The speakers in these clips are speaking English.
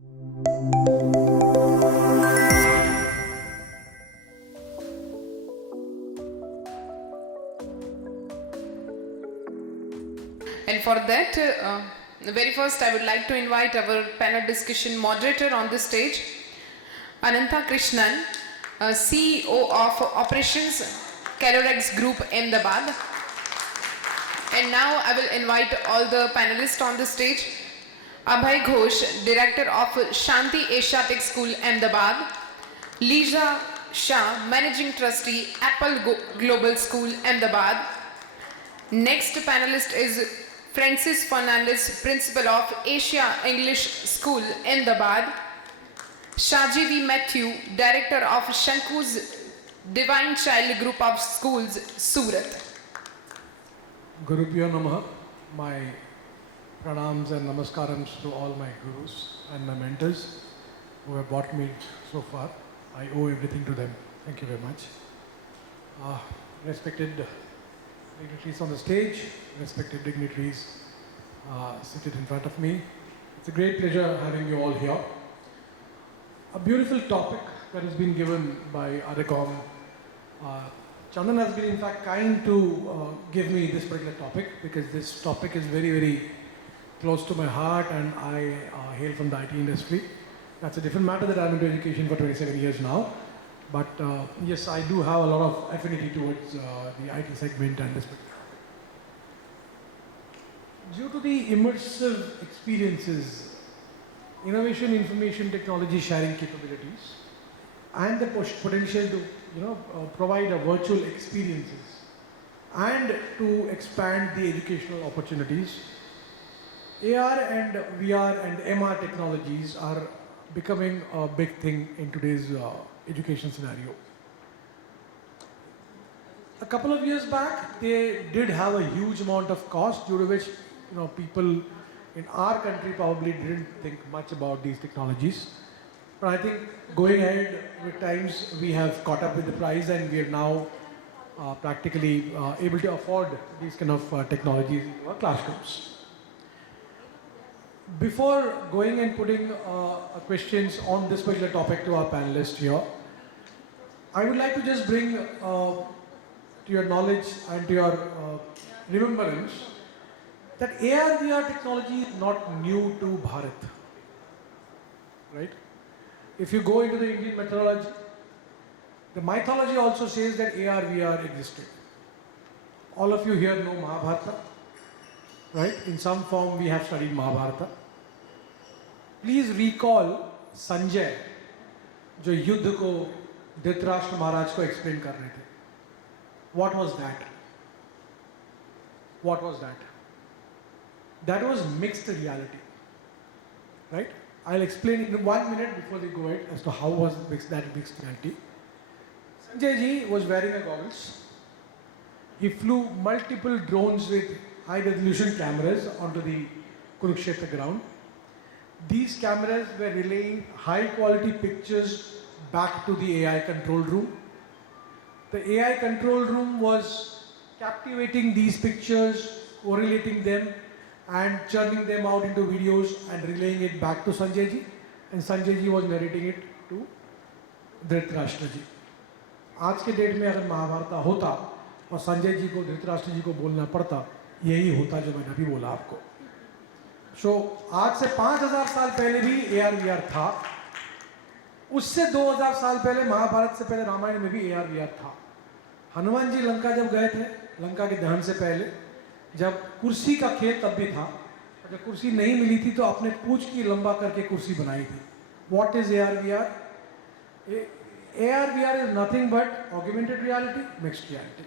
And for that, very first I would like to invite our panel discussion moderator on the stage, Anantha Krishnan, CEO of Operations Kalorex Group, Ahmedabad. And now I will invite all the panelists on the stage. Abhay Ghosh, Director of Shanti Asiatic School, Ahmedabad. Liza, Shah, Managing Trustee, Apple Global School, Ahmedabad. Next panelist is Fernandes, Principal of Asia English School, Ahmedabad. Shaji Mathew, Director of Shankus Divine Child Group of Schools, Surat. Gurubhyo Namaha. My pranams and namaskarams to all my gurus and my mentors who have brought me so far. I owe everything to them. Thank you very much. Respected dignitaries on the stage, respected dignitaries seated in front of me. It's a great pleasure having you all here. A beautiful topic that has been given by ArdorComm. Chandan has been in fact kind to give me this particular topic because this topic is very, very close to my heart and I hail from the IT industry. That's a different matter that I'm into education for 27 years now. But yes, I do have a lot of affinity towards the IT segment and this. Due to the immersive experiences, innovation, information technology sharing capabilities, and the potential to provide a virtual experiences and to expand the educational opportunities, AR and VR and MR technologies are becoming a big thing in today's education scenario. A couple of years back, they did have a huge amount of cost due to which people in our country probably didn't think much about these technologies. But I think going ahead with times, we have caught up with the price and we are now practically able to afford these kind of technologies in our classrooms. Before going and putting questions on this particular topic to our panelists here, I would like to just bring to your knowledge and to your remembrance that AR/VR technology is not new to Bharat, right? If you go into the Indian mythology, the mythology also says that AR/VR existed. All of you here know Mahabharata, right? In some form we have studied Mahabharata. Please recall Sanjay, जो युद्ध को धृतराष्ट्र महाराज को explain कर रहे थे. What was that? What was that? That was mixed reality, right? I'll explain in 1 minute before we go ahead as to how was that mixed reality. Sanjay ji was wearing a goggles. He flew multiple drones with high resolution cameras onto the Kurukshetra ground. These cameras were relaying high quality pictures back to the AI control room. The AI control room was captivating these pictures, correlating them and churning them out into videos and relaying it back to Sanjay ji. And Sanjay ji was narrating it to Dhritarashtra ji. आज के date में अगर महाभारत होता और संजय जी को धृतराष्ट्र जी को बोलना पड़ता, यही होता जो मैंने अभी बोला आपको. सो आज से 5000 साल पहले भी AR/VR था. उससे 2000 साल पहले महाभारत से पहले रामायण में भी AR/VR था. हनुमान जी लंका जब गए थे, लंका के दहन से पहले, जब कुर्सी का खेल तब भी था, जब कुर्सी नहीं मिली थी तो अपने पूंछ की लंबा करके कुर्सी बनाई थी. What is AR/VR? AR/VR is nothing but augmented reality, mixed reality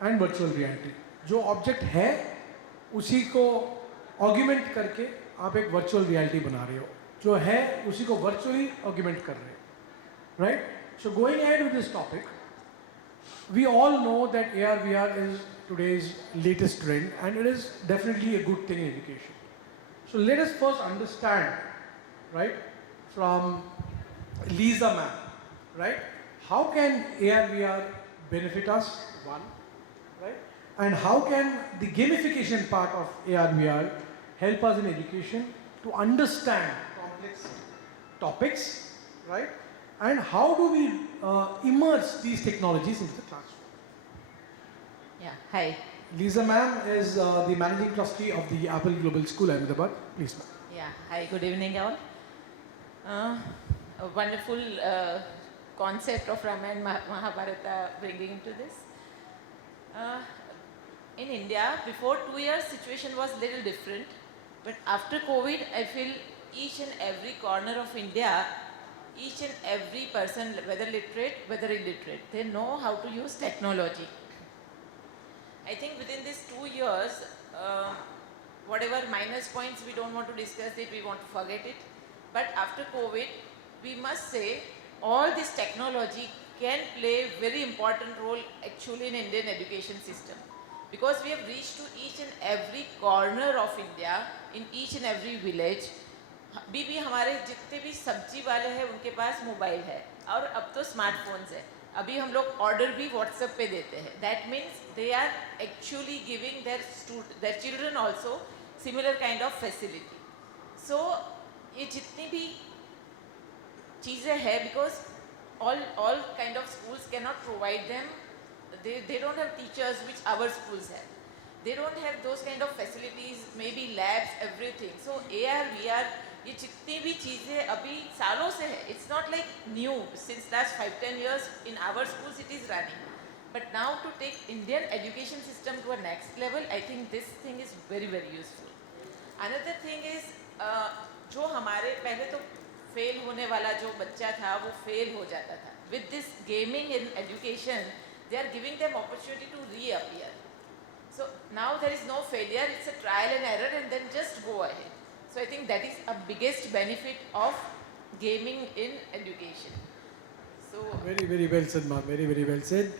and virtual reality. जो ऑब्जेक्ट है उसी को ऑग्यूमेंट करके आप एक वर्चुअल रियलिटी बना रहे हो. जो है उसी को वर्चुअली ऑग्यूमेंट कर रहे हो, right? So going ahead with this topic, we all know that AR/VR is today's latest trend and it is definitely a good thing in education. So let us first understand, right, from Liza ma'am, right, how can AR/VR benefit us, one, right, and how can the gamification part of AR/VR help us in education to understand from complex topics, right? And how do we immerse these technologies into the classroom? Yeah, hi. Liza ma'am is the managing trustee of the Apple Global School, Ahmedabad. Please, ma'am. Yeah, hi, good evening all. A wonderful concept of Ramayana Mahabharata bringing to this. In India, before 2 years, situation was little different. But after COVID, I feel each and every corner of India, each and every person, whether literate, whether illiterate, they know how to use technology. I think within these 2 years, whatever minus points we don't want to discuss it, we want to forget it. But after COVID, we must say all this technology can play a very important role actually in Indian education system. Because we have reached to each and every corner of India, in each and every village. भी हमारे जितने भी सब्जी वाले हैं उनके पास mobile है और अब तो स्मार्टफोन्स है. अभी हम लोग ऑर्डर भी व्हाट्सएप पे देते हैं. That means they are actually giving their children also similar kind of facility. So ये जितनी भी चीज़ें हैं, because all kind of schools cannot provide them. They don't have teachers which our schools have. They don't have those kind of facilities, maybe labs, everything. So AR, VR, ये जितनी भी चीज़ें अभी सालों से है. It's not like new. Since last 5-10 years in our schools it is running. But now to take Indian education system to a next level, I think this thing is very very useful. Another thing is जो हमारे पहले तो fail होने वाला जो बच्चा था वो फेल हो जाता था. With this gaming in education, they are giving them opportunity to reappear. So now there is no failure, it's a trial and error and then just go ahead. So I think that is a biggest benefit of gaming in education. So Very, very well said, ma'am. Very, very well said.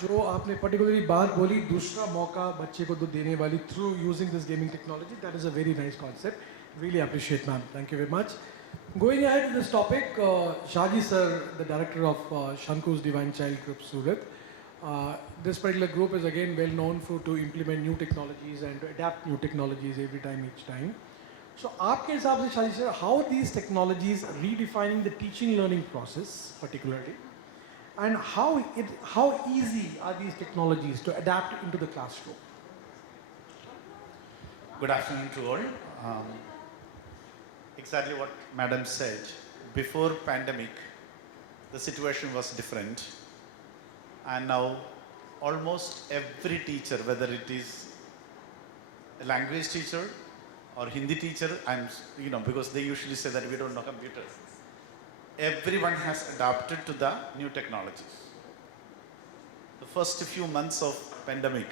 जो आपने particularly बात बोली दूसरा मौका बच्चे को देने वाली through using this gaming technology, that is a very nice concept. Really appreciate, ma'am. Thank you very much. Going ahead to this topic, Shaji sir, the director of Shankus Divine Child Group Surat. This particular group is again well known to implement new technologies and to adapt new technologies every time, each time. So, आपके हिसाब से Shaji sir, how these technologies are redefining the teaching learning process particularly, and how easy are these technologies to adapt into the classroom? Good afternoon to all. Exactly what Madam said. Before pandemic, the situation was different, and now almost every teacher, whether it is a language teacher or Hindi teacher, because they usually say that we don't know computers. Everyone has adapted to the new technologies. The first few months of pandemic,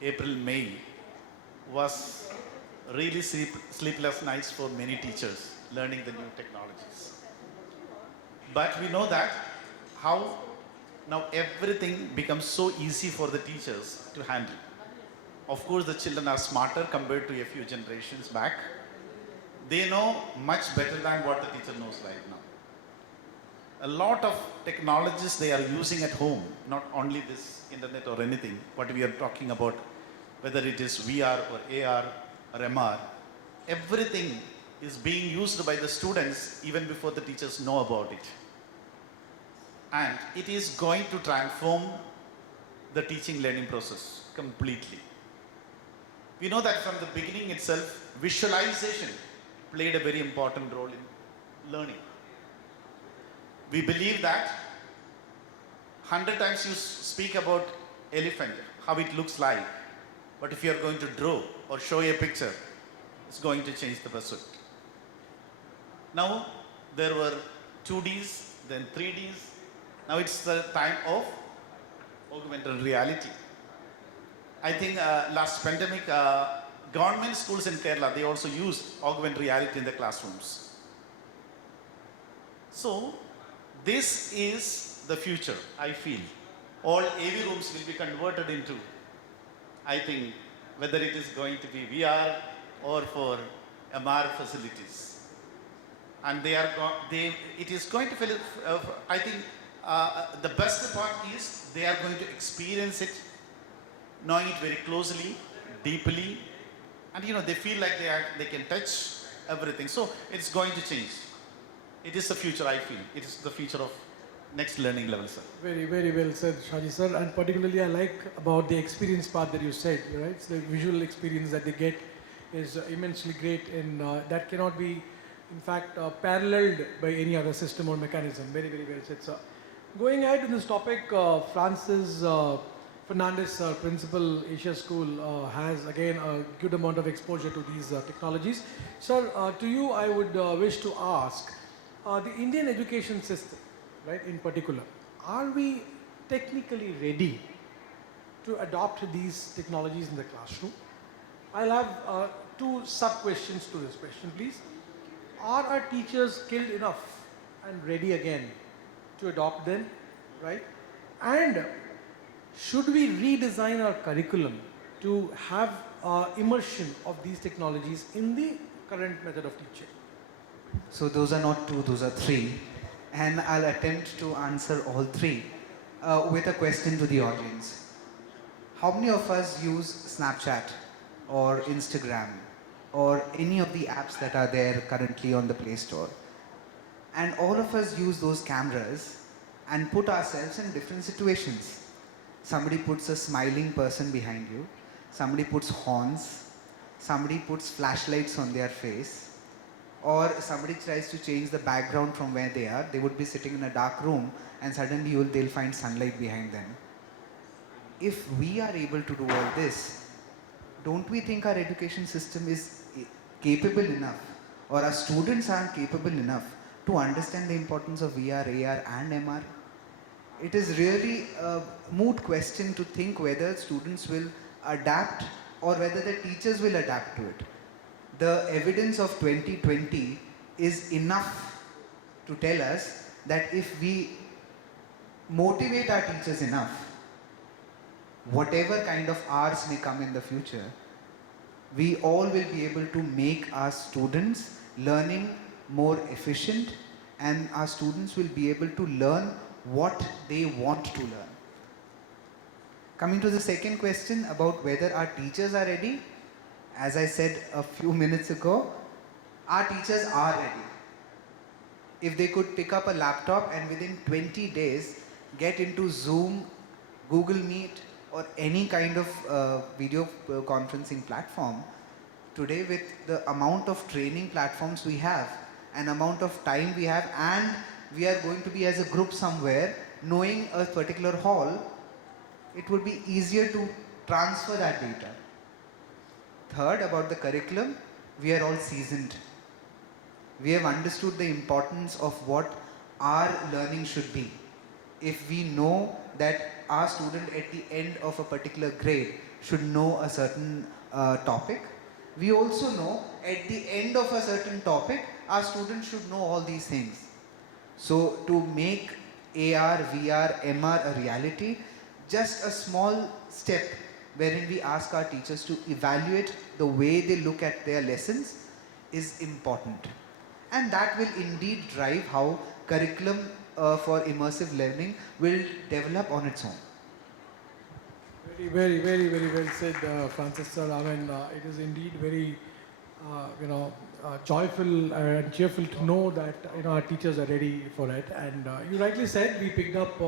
April, May, was really sleepless nights for many teachers learning the new technologies. But we know that how now everything becomes so easy for the teachers to handle. Of course, the children are smarter compared to a few generations back. They know much better than what the teacher knows right now. A lot of technologies they are using at home, not only this internet or anything, what we are talking about, whether it is VR or AR or MR, everything is being used by the students even before the teachers know about it. And it is going to transform the teaching learning process completely. We know that from the beginning itself, visualization played a very important role in learning. We believe that 100 times you speak about elephant, how it looks like, but if you are going to draw or show a picture, it's going to change the pursuit. Now, there were 2Ds, then 3Ds. Now it's the time of augmented reality. I think last pandemic, government schools in Kerala, they also used augmented reality in the classrooms. So, this is the future, I feel. All AV rooms will be converted into, I think, whether it is going to be VR or for MR facilities. And it is going to feel, I think, the best part is they are going to experience it, knowing it very closely, deeply, and they feel like they can touch, everything. So it's going to change. It is the future, I feel. It is the future of next learning level, sir. Very, very well said, Shaji sir. And particularly I like about the experience part that you said, right? So the visual experience that they get is immensely great, and that cannot be, in fact, paralleled by any other system or mechanism. Very, very well said, sir. Going ahead to this topic, Fernandes, Principal, Asia School, has again a good amount of exposure to these technologies. Sir, to you I would wish to ask, the Indian education system, right, in particular, are we technically ready to adopt these technologies in the classroom? I'll have two sub-questions to this question, please. Are our teachers skilled enough and ready again to adopt them, right? And should we redesign our curriculum to have immersion of these technologies in the current method of teaching? So those are not two, those are three. And I'll attempt to answer all three with a question to the audience. How many of us use Snapchat or Instagram or any of the apps that are there currently on the Play Store? And all of us use those cameras and put ourselves in different situations. Somebody puts a smiling person behind you, somebody puts horns, somebody puts flashlights on their face, or somebody tries to change the background from where they are. They would be sitting in a dark room and suddenly they'll find sunlight behind them. If we are able to do all this, don't we think our education system is capable enough, or our students aren't capable enough to understand the importance of VR, AR and MR? It is really a moot question to think whether students will adapt or whether the teachers will adapt to it. The evidence of 2020 is enough to tell us that if we motivate our teachers enough, whatever kind of hours may come in the future, we all will be able to make our students' learning more efficient, and our students will be able to learn what they want to learn. Coming to the second question about whether our teachers are ready, as I said a few minutes ago, our teachers are ready. If they could pick up a laptop and within 20 days get into Zoom, Google Meet or any kind of video conferencing platform, today with the amount of training platforms we have and amount of time we have, and we are going to be as a group somewhere knowing a particular hall, it would be easier to transfer that data. Third, about the curriculum, we are all seasoned. We have understood the importance of what our learning should be. If we know that our student at the end of a particular grade should know a certain topic, we also know at the end of a certain topic, our students should know all these things. So to make AR, VR, MR a reality, just a small step wherein we ask our teachers to evaluate the way they look at their lessons is important. And that will indeed drive how curriculum for immersive learning will develop on its own. Very, very, very well said, Francis sir. I mean, it is indeed very, joyful and cheerful to know that our teachers are ready for it. And you rightly said, we picked up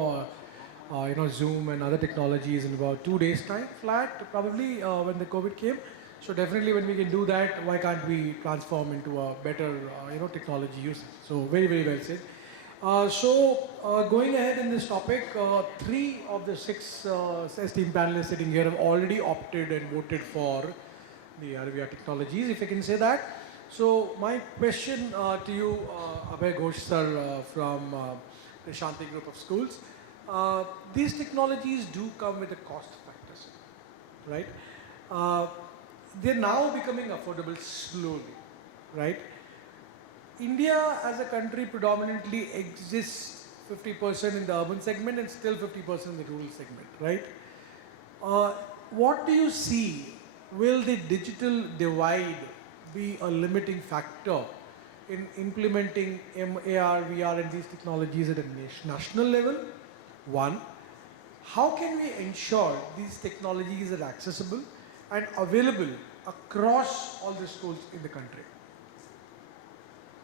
Zoom and other technologies in about 2 days' time, flat probably when the COVID came. So definitely, when we can do that, why can't we transform into a better technology usage? So very, very well said. Going ahead in this topic, 3 of the 6 esteemed panelists sitting here have already opted and voted for the AR/VR technologies, if I can say that. So my question to you, Abhay, Ghosh sir, from the Shanti group of schools, these technologies do come with a cost factor, right? They're now becoming affordable slowly, right? India as a country predominantly exists 50% in the urban segment and still 50% in the rural segment, right? What do you see? Will the digital divide be a limiting factor in implementing AR, VR and these technologies at a national level? One, how can we ensure these technologies are accessible and available across all the schools in the country?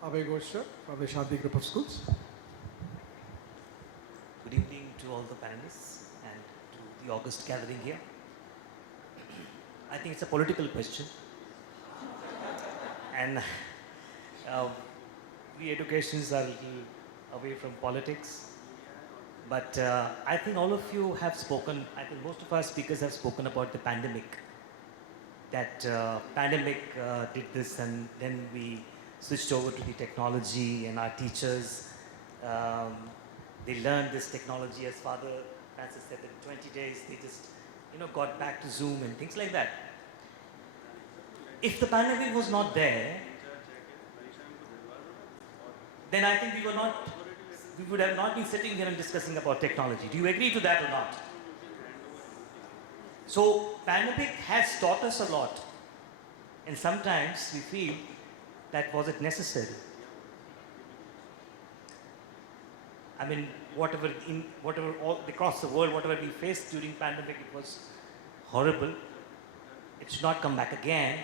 Abhay Ghosh sir, from the Shanti group of schools. Good evening to all the panelists and to the august gathering here. I think it's a political question. And we educations are a little away from politics. But I think all of you have spoken, I think most of our speakers have spoken about the pandemic. That pandemic did this, and then we switched over to the technology, and our teachers, they learned this technology, as Father Francis said, that in 20 days they just, got back to Zoom and things like that. If the pandemic was not there, then I think we would have not been sitting here and discussing about technology. Do you agree to that or not? So, pandemic has taught us a lot, and sometimes we feel that was it necessary? I mean, whatever all across the world, whatever we faced during pandemic, it was horrible. It should not come back again.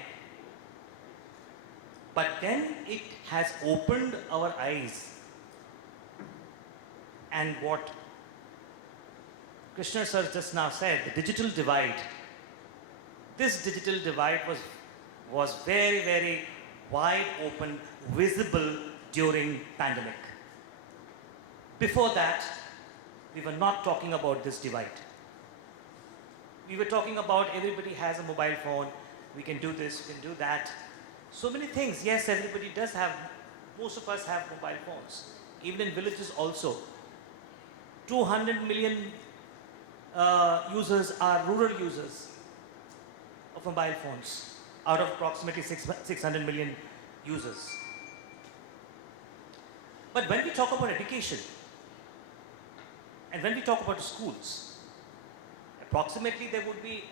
But then it has opened our eyes, and what Krishna sir just now said, the digital divide. This digital divide was very, very wide open, visible during pandemic. Before that, we were not talking about this divide. We were talking about everybody has a mobile phone, we can do this, we can do that. So many things. Yes, everybody does have, most of us have mobile phones. Even in villages also. 200 million users are rural users of mobile phones out of approximately 600 million users. But when we talk about education and when we talk about schools, approximately there would be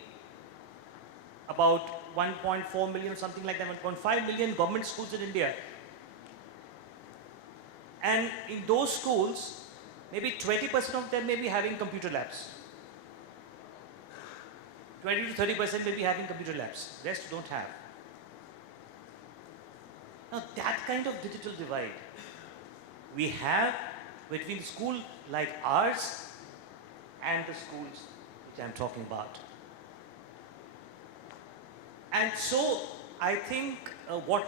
about 1.4 million, something like that, 1.5 million government schools in India. And in those schools, maybe 20% of them may be having computer labs. 20 to 30% may be having computer labs. Rest don't have. Now that kind of digital divide we have between school like ours and the schools which I'm talking about. And so I think what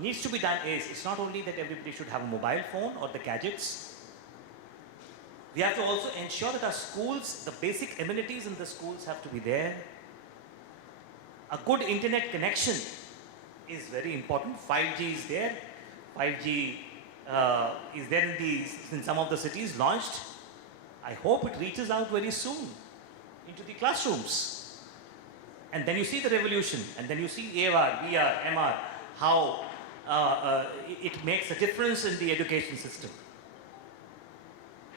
needs to be done is, it's not only that everybody should have a mobile phone or the gadgets. We have to also ensure that our schools, the basic amenities in the schools have to be there. A good internet connection is very important. 5G is there. 5G is there in some of the cities launched. I hope it reaches out very soon into the classrooms. And then you see the revolution, and then you see AR, VR, MR, how it makes a difference in the education system.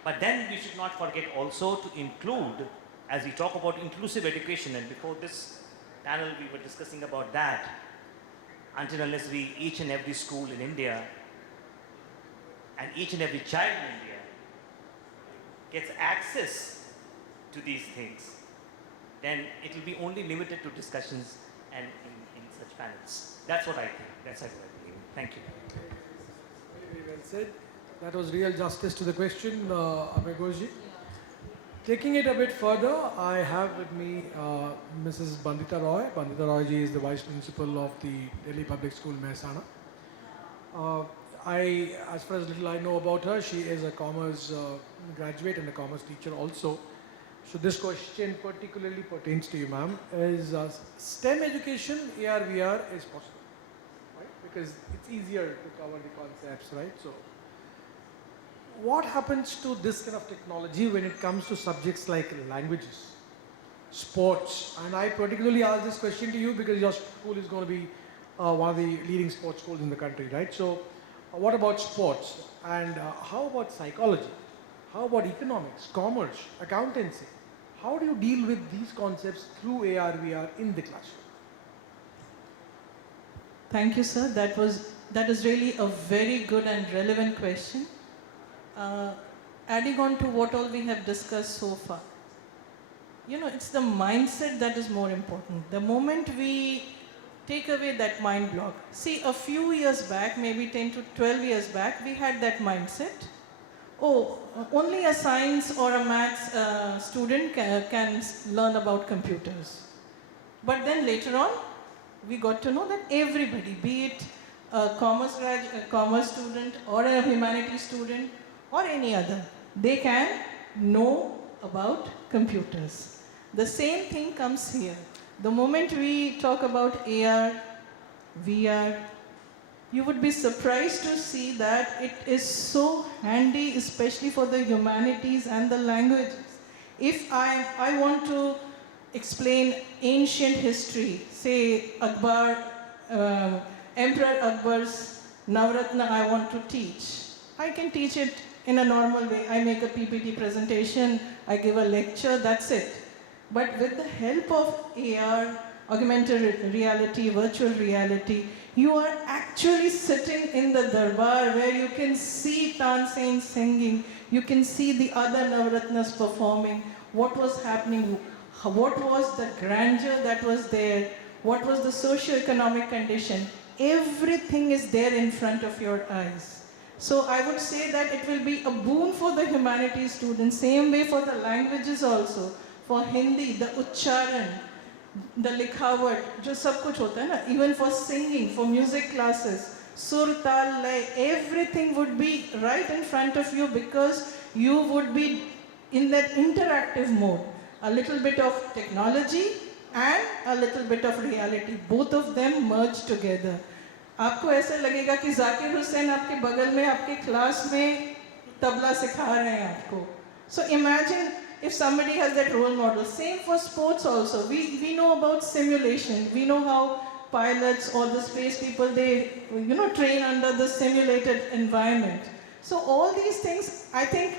But then we should not forget also to include, as we talk about inclusive education, and before this panel we were discussing about that, until unless we, each and every school in India and each and every child in India gets access to these things, then it will be only limited to discussions and in such panels. That's what I think. That's what I believe. Thank you. Very well said. That was real justice to the question, Abhay Ghoshji. Taking it a bit further, I have with me Mrs. Bandita Roy. Bandita Roy ji is the Vice Principal of the Delhi Public School, Mehsana. As far as little I know about her, she is a commerce graduate and a commerce teacher also. So this question particularly pertains to you, ma'am. Is STEM education, AR, VR is possible, right? Because it's easier to cover the concepts, right? So what happens to this kind of technology when it comes to subjects like languages, sports? And I particularly ask this question to you because your school is going to be one of the leading sports schools in the country, right? So what about sports? And how about psychology? How about economics, commerce, accountancy? How do you deal with these concepts through AR, VR in the classroom? Thank you, sir. That is really a very good and relevant question. Adding on to what all we have discussed so far, it's the mindset that is more important. The moment we take away that mind block. See, a few years back, maybe 10 to 12 years back, we had that mindset. Oh, only a science or a maths student can learn about computers. But then later on, we got to know that everybody, be it a commerce student or a humanities student or any other, they can know about computers. The same thing comes here. The moment we talk about AR, VR, you would be surprised to see that it is so handy, especially for the humanities and the languages. If I want to explain ancient history, say Akbar, Emperor Akbar's Navratna I want to teach, I can teach it in a normal way. I make a PPT presentation, I give a lecture, that's it. But with the help of AR, augmented reality, virtual reality, you are actually sitting in the darbar where you can see Tansen singing, you can see the other Navratnas performing, what was happening, what was the grandeur that was there, what was the socio-economic condition. Everything is there in front of your eyes. So I would say that it will be a boon for the humanities students, same way for the languages also. For Hindi, the Uchcharan, the Likhavat, jo sab kuch hota hai na, even for singing, for music classes, Sur, Tal, Lay, everything would be right in front of you because you would be in that interactive mode. A little bit of technology and a little bit of reality. Both of them merge together. आपको ऐसा लगेगा कि जाकिर हुसैन आपके बगल में आपके class में तबला सिखा रहे हैं आपको. So imagine if somebody has that role model. Same for sports also. We know about simulation. We know how pilots or the space people, they train under the simulated environment. So all these things, I think,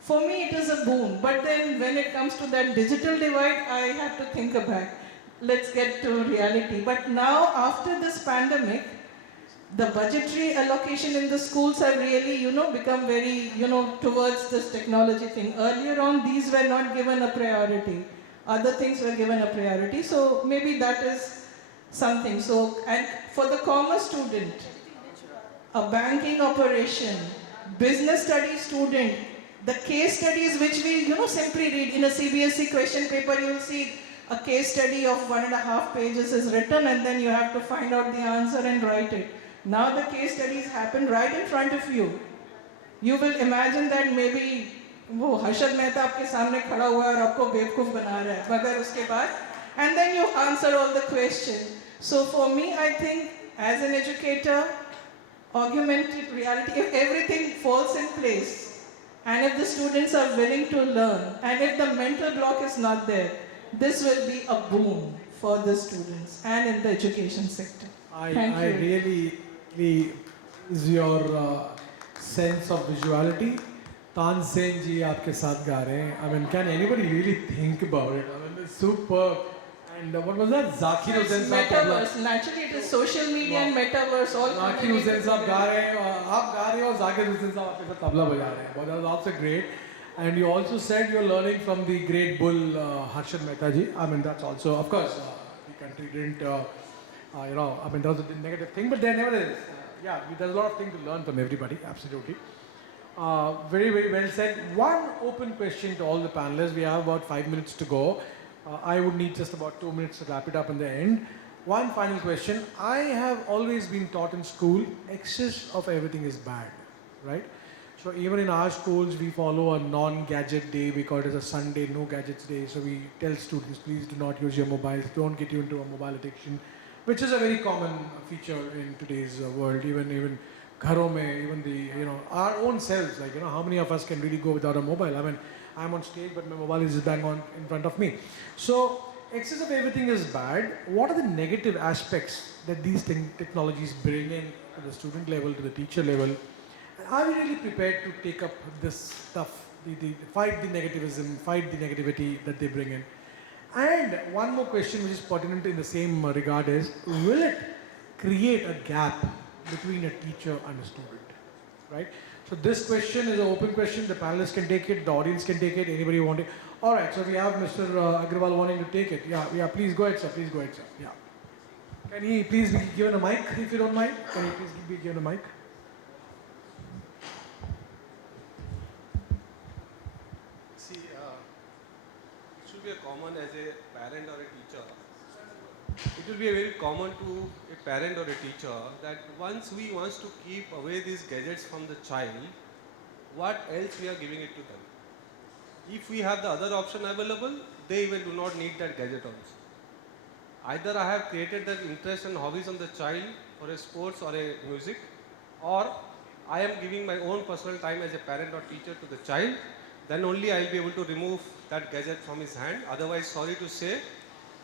for me it is a boon. But then when it comes to that digital divide, I have to think back. Let's get to reality. But now after this pandemic, the budgetary allocation in the schools have really, become very, towards this technology thing. Earlier on, these were not given a priority. Other things were given a priority. So maybe that is something. So, and for the commerce student, a banking operation, business studies student, the case studies which we, simply read in a CBSE question paper, you will see a case study of 1.5 pages is written and then you have to find out the answer and write it. Now the case studies happen right in front of you. You will imagine that maybe वो हर्षद मेहता आपके सामने खड़ा हुआ है और आपको बेवकूफ बना रहा है, मगर उसके बाद, and then you answer all the questions. So for me, I think as an educator, augmented reality, if everything falls in place, and if the students are willing to learn, and if the mental block is not there, this will be a boon for the students and in the education sector. Thank you. Really is your sense of visuality. Tansen ji aapke saath ga rahe hain. I mean, can anybody really think about it? I mean, it's superb. And what was that? Zakir Hussain sahab. Metaverse. Naturally, it is social media and metaverse. All Zakir Hussain sahab ga rahe hain. Aap ga rahe ho, Zakir Hussain sahab aapke saath tabla baja rahe hain. But that was also great. And you also said you're learning from the great bull Harshad Mehta ji. I mean, that's also, of course, the country didn't, I mean, that was a negative thing, but there never is. Yeah, there's a lot of things to learn from everybody, absolutely. Very, very well said. One open question to all the panelists. We have about 5 minutes to go. I would need just about 2 minutes to wrap it up in the end. One final question. I have always been taught in school, excess of everything is bad, right? So even in our schools, we follow a non-gadget day. We call it as a Sunday, no gadgets day. So we tell students, please do not use your mobiles. Don't get you into a mobile addiction, which is a very common feature in today's world. Even gharon mein, even the, our own selves, like, how many of us can really go without a mobile? I mean, I'm on stage, but my mobile is just bang on in front of me. So excess of everything is bad. What are the negative aspects that these technologies bring in to the student level, to the teacher level? Are we really prepared to take up this stuff, fight the negativism, fight the negativity that they bring in? And one more question which is pertinent in the same regard is, will it create a gap between a teacher and a student, right? So this question is an open question, the panelists can take it, the audience can take it, anybody want it. Alright, so we have Mr. Agrawal wanting to take it. Yeah, please go ahead sir, Yeah. Can he please be given a mic, if you don't mind? Can he please be given a mic? See, it should be a common as a parent or a teacher. It will be a very common to a parent or a teacher that once we want to keep away these gadgets from the child, what else we are giving it to them? If we have the other option available, they even do not need that gadget also. Either I have created that interest and hobbies on the child for a sports or a music, or I am giving my own personal time as a parent or teacher to the child, then only I will be able to remove that gadget from his hand. Otherwise, sorry to say,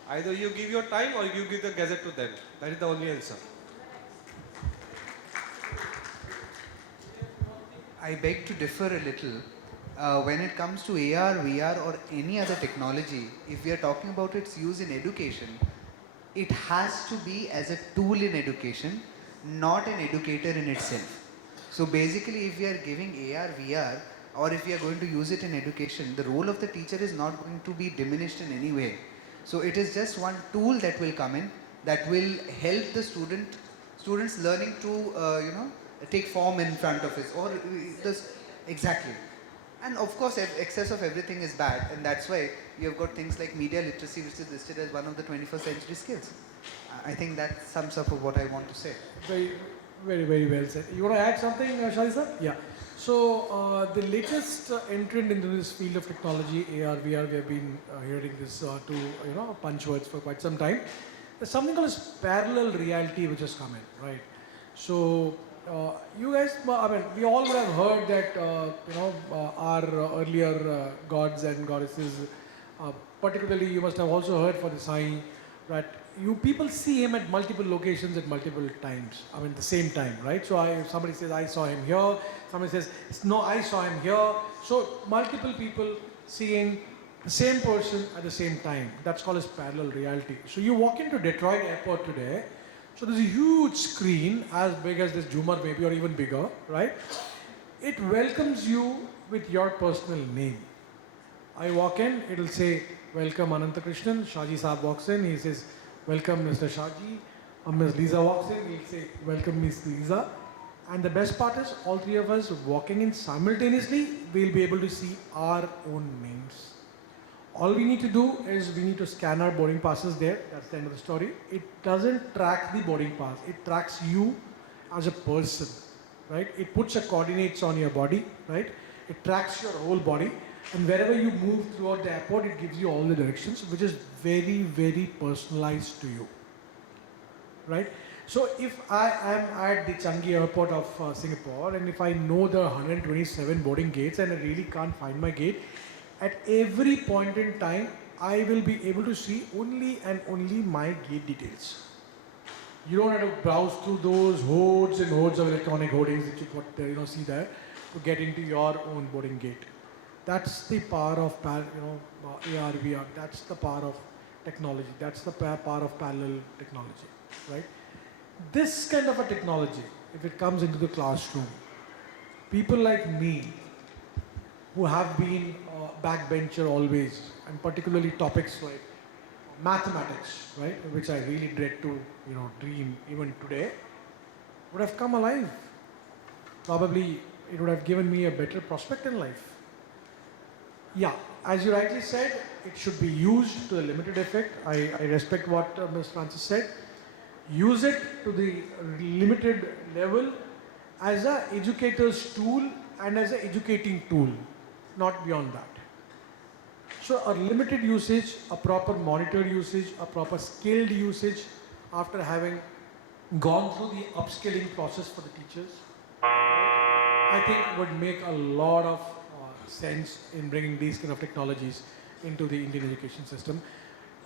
either you give your time or you give the gadget to them. That is the only answer. I beg to differ a little. When it comes to AR, VR or any other technology, if we are talking about its use in education, it has to be as a tool in education, not an educator in itself. So basically, if we are giving AR, VR, or if we are going to use it in education, the role of the teacher is not going to be diminished in any way. So it is just one tool that will come in that will help the students learning to take form in front of us, or this exactly. And of course, excess of everything is bad, and that's why you have got things like media literacy, which is listed as one of the 21st century skills. I think that sums up of what I want to say. Very, very, very well said. You want to add something, Shaji sir? Yeah. So the latest entrant into this field of technology, AR, VR, we have been hearing this two punch words for quite some time. There's something called as parallel reality which has come in, right? So you guys, I mean, we all would have heard that our earlier gods and goddesses, particularly you must have also heard for the Sai, that you people see him at multiple locations at multiple times. I mean, the same time, right? So if somebody says, I saw him here. Somebody says, no, I saw him here. So multiple people seeing the same person at the same time. That's called as parallel reality. So you walk into Detroit airport today. So there's a huge screen as big as this Jumar maybe, or even bigger, right? It welcomes you with your personal name. I walk in, it'll say, welcome Anantha Krishnan. Shaji Saab walks in, he says, welcome Mr. Shaji. Ms. Liza walks in, he'll say, welcome Ms. Liza. And the best part is, all three of us walking in simultaneously, we'll be able to see our own names. All we need to do is we need to scan our boarding passes there. That's the end of the story. It doesn't track the boarding pass. It tracks you as a person, right? It puts the coordinates on your body, right? It tracks your whole body. And wherever you move throughout the airport, it gives you all the directions, which is very, very personalized to you, right? So if I am at the Changi airport of Singapore, and if I know there are 127 boarding gates and I really can't find my gate, at every point in time, I will be able to see only and only my gate details. You don't have to browse through those hordes and hordes of electronic hoardings that you put there, see there, to get into your own boarding gate. That's the power of AR, VR. That's the power of technology. That's the power of parallel technology, right? This kind of a technology, if it comes into the classroom, people like me, who have been backbencher always, and particularly topics like mathematics, right, which I really dread to, dream even today, would have come alive. Probably it would have given me a better prospect in life. Yeah, as you rightly said, it should be used to a limited effect. I respect what Ms. Francis said. Use it to the limited level as an educator's tool and as an educating tool, not beyond that. So a limited usage, a proper monitored usage, a proper scaled usage after having gone through the upskilling process for the teachers, I think would make a lot of sense in bringing these kind of technologies into the Indian education system.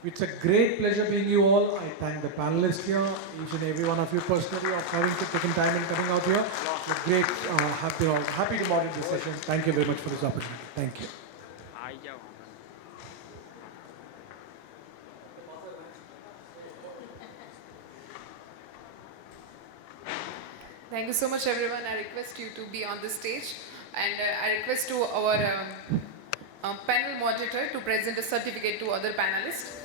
It's a great pleasure being you all. I thank the panelists here, each and every one of you personally, of having taken time and coming out here. It's great, happy to moderate this session. Thank you very much for this opportunity. Thank you. Thank you so much, everyone. I request you to be on the stage, and I request to our panel moderator to present a certificate to other panelists.